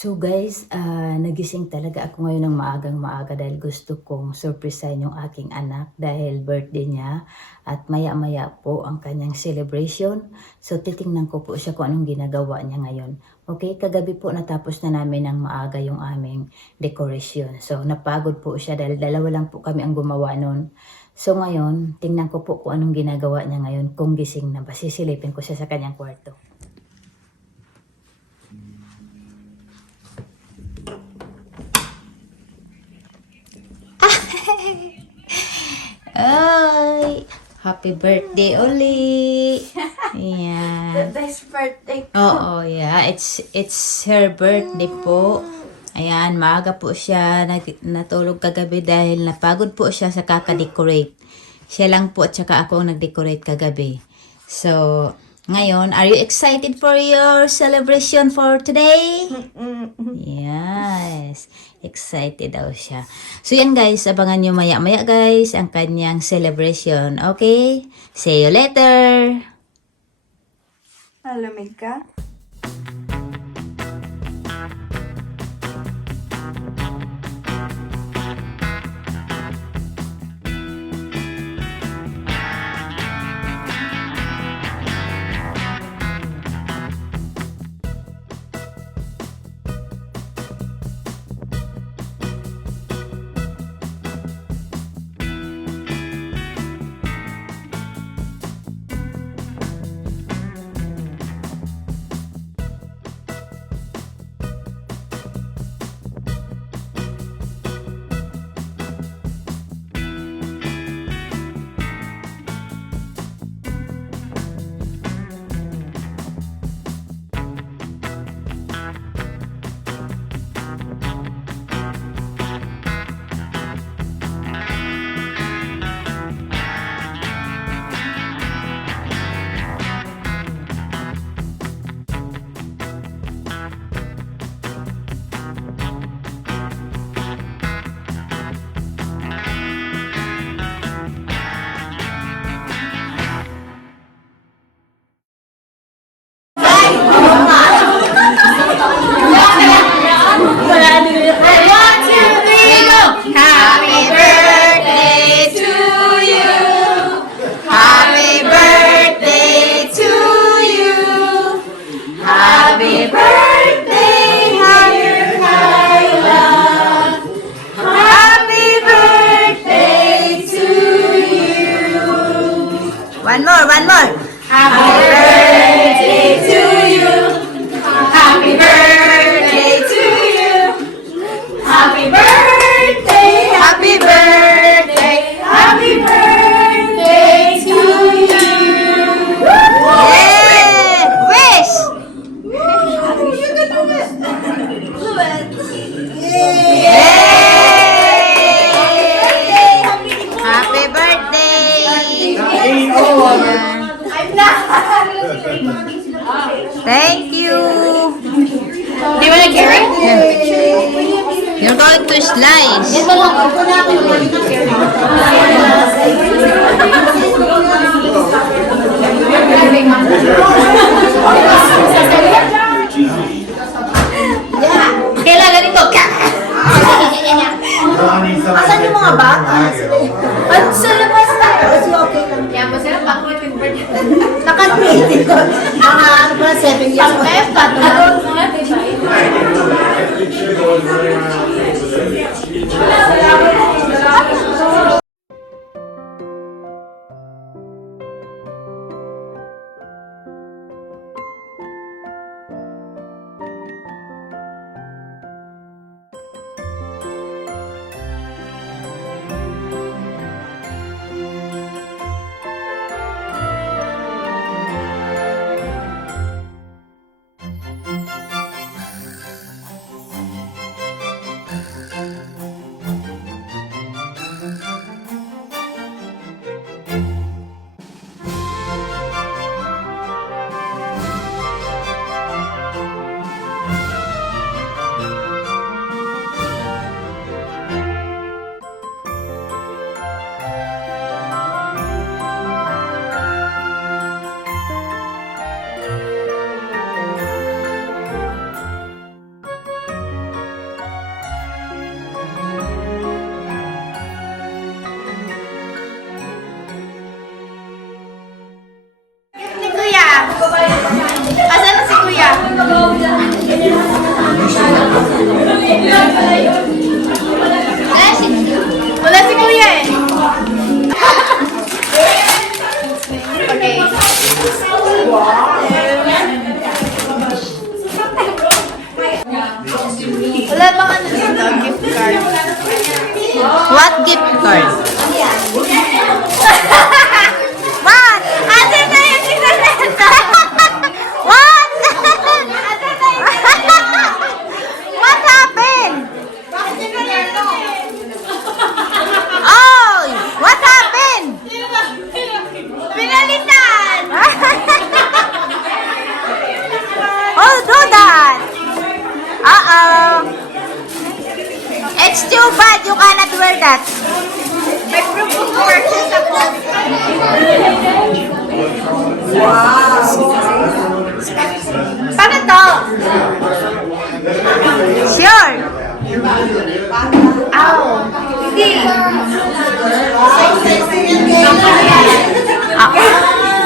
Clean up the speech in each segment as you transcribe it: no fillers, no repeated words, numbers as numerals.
So guys, nagising talaga ako ngayon ng maagang maaga dahil gusto kong surprisein yung aking anak dahil birthday niya at maya-maya po ang kanyang celebration. So titingnan ko po siya kung anong ginagawa niya ngayon. Okay, kagabi po natapos na namin ng maaga yung aming decoration. So napagod po siya dahil dalawa lang po kami ang gumawa nun. So ngayon, tingnan ko po kung anong ginagawa niya ngayon kung gising na ba. Sisilipin ko siya sa kanyang kwarto. Ay, happy birthday uli. Yeah. Today's birthday ko. Oo, yeah. It's her birthday po. Ayan, maaga po siya natulog kagabi dahil napagod po siya sa kaka-decorate. Siya lang po at saka ako ang nag-decorate kagabi. So, ngayon, are you excited for your celebration for today? Yes. Excited daw siya. So yan guys, abangan nyo maya-maya guys ang kanyang celebration. Okay? See you later! Malamig ka? One more! Happy birthday to you. Happy birthday to you. Happy birthday. Happy birthday. Happy birthday to you. Yeah! Wish! Happy birthday! Thank you! Do you want to carry? You're going to slice. Kailangan ito. Asan yung mga bata? At sa labas tayo. Kasi okay lang. Yan, masarap ako yung birthday. Nakatiti ko. Mga ano pa, 7 years old. Pangpef ka to.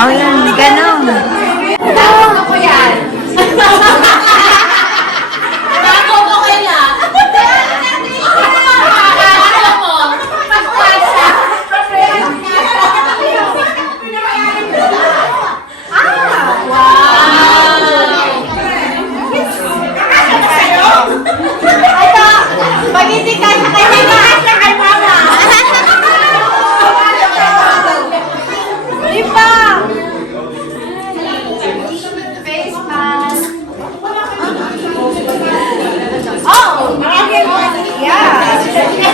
Oh, yan, ganun. Ano ko yan? Bago mo kaya? Ano mo? Pagpasa. Ito, pag hindi ka sa kanya, sa kay mama. Di pa. Face mask. Oh, yeah.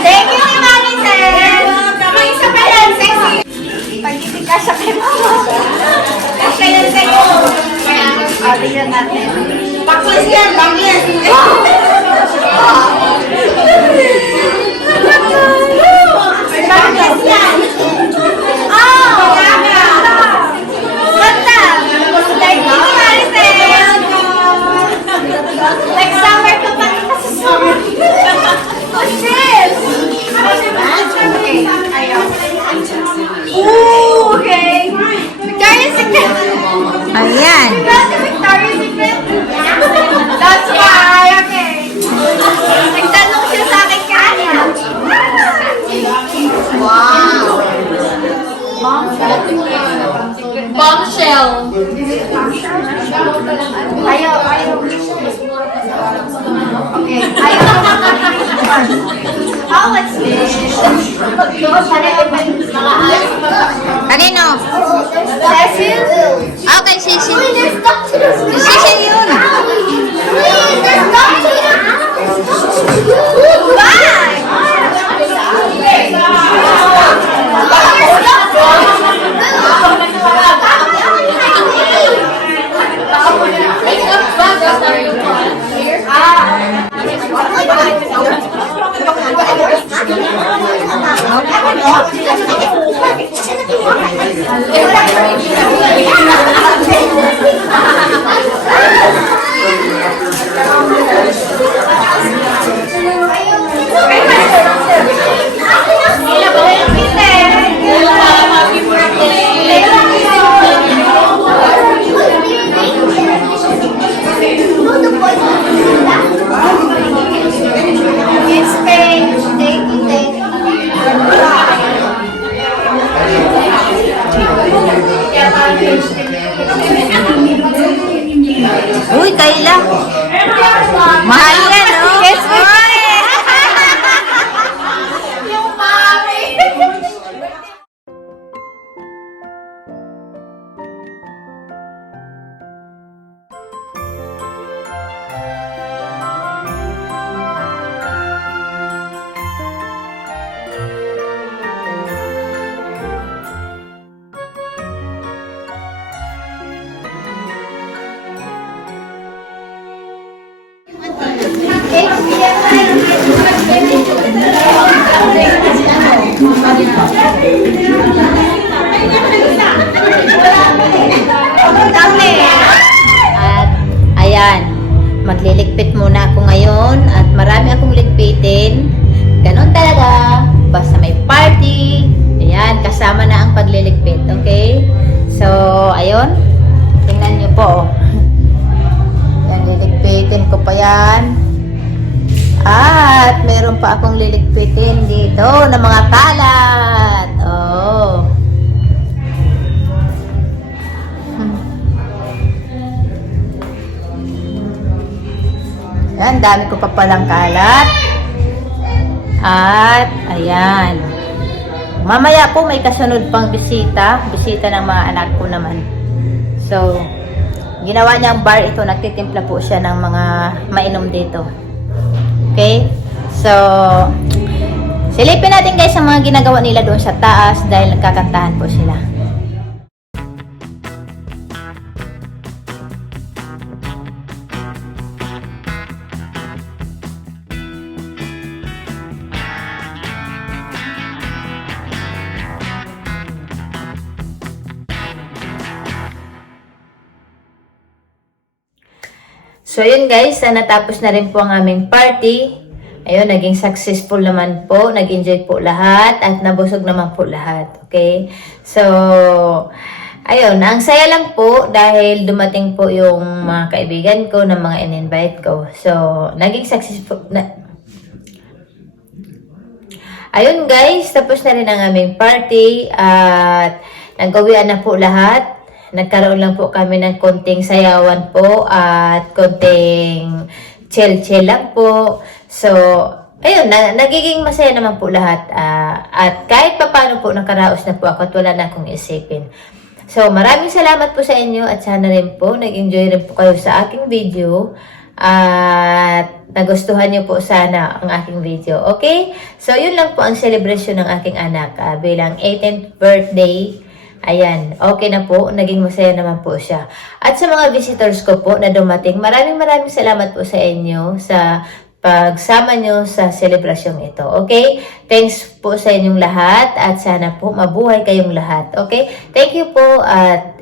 Thank you, Mami Sen. May isa pa yan, sexy. Pag hindi ka sa kay mama. Kasi yan sa'yo. Kaya, tingnan natin. Baklas yan, baklas. Baklas yan. Oh, ganda. Thank you, Maricel. Like summer ka pa rin sa summer. What's this? Okay, ayaw. Ooh, okay. Victoria's Secret. Ayan. Victoria's Secret. That's why, okay. Nagtanong siya sa akin kanya. Wow. Bombshell. Ayaw. Okay, ayaw. How much this? Kanino? Cecil? Okay, Sisi. Let's talk to the Si Sisi yun. Please, let's talk to the Bye! Uy, Kayla. Mahal yan, oh. Yes, we Oy. Yung mami! At ayan, magliligpit muna ako ngayon at marami akong ligpitin. Ganon talaga, basta may party, ayan, kasama na ang pagliligpit, okay? So, ayun, tingnan nyo po, oh. Yan, liligpitin ko pa yan. At meron pa akong liligpitin dito ng mga kalat. Oh. Yan, dami ko pa palang kalat. At, ayan. Mamaya po may kasunod pang bisita. Bisita ng mga anak ko naman. So, ginawa niyang bar ito. Nagtitimpla po siya ng mga mainom dito. Okay? So, silipin natin guys ang mga ginagawa nila doon sa taas dahil nagkakantahan po sila. So, yun guys, natapos na rin po ang aming party. Ayun, naging successful naman po. Nag-enjoy po lahat at nabusog naman po lahat. Okay? So, Ayun, ang saya lang po dahil dumating po yung mga kaibigan ko na mga in-invite ko. So, naging successful ayun guys, tapos na rin ang aming party at nag-uwian na po lahat. Nagkaroon lang po kami ng konting sayawan po at konting chill-chill lang po. So, ayun, nagiging masaya naman po lahat. At kahit papano po nakaraos na po ako at wala na akong isipin. So, maraming salamat po sa inyo at sana rin po nag-enjoy rin po kayo sa aking video. At nagustuhan niyo po sana ang aking video. Okay? So, yun lang po ang celebration ng aking anak bilang 18th birthday. Ayan, okay na po. Naging masaya naman po siya. At sa mga visitors ko po na dumating, maraming salamat po sa inyo sa pagsama nyo sa selebrasyong ito. Okay? Thanks po sa inyong lahat at sana po mabuhay kayong lahat. Okay? Thank you po at